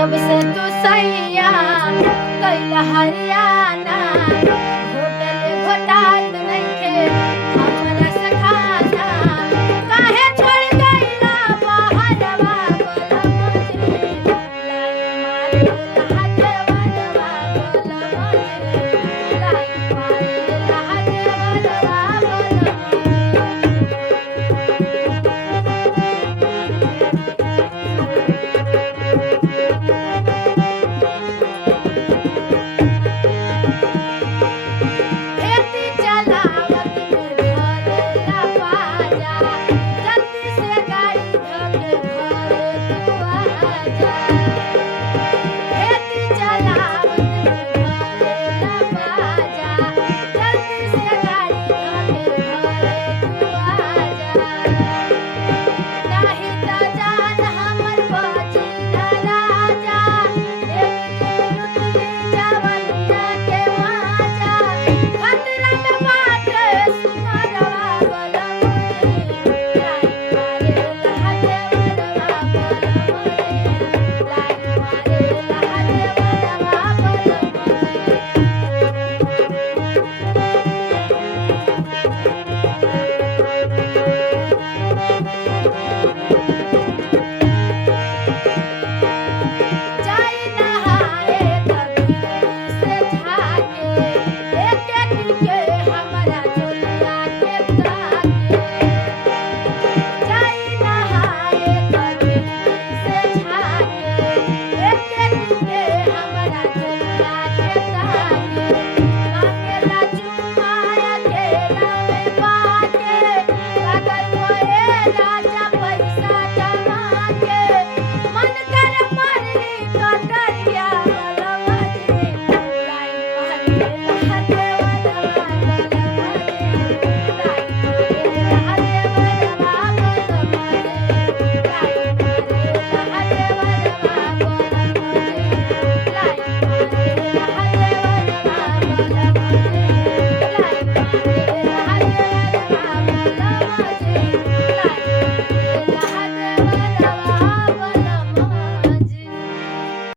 जब से तू सैया कैला हरियाणा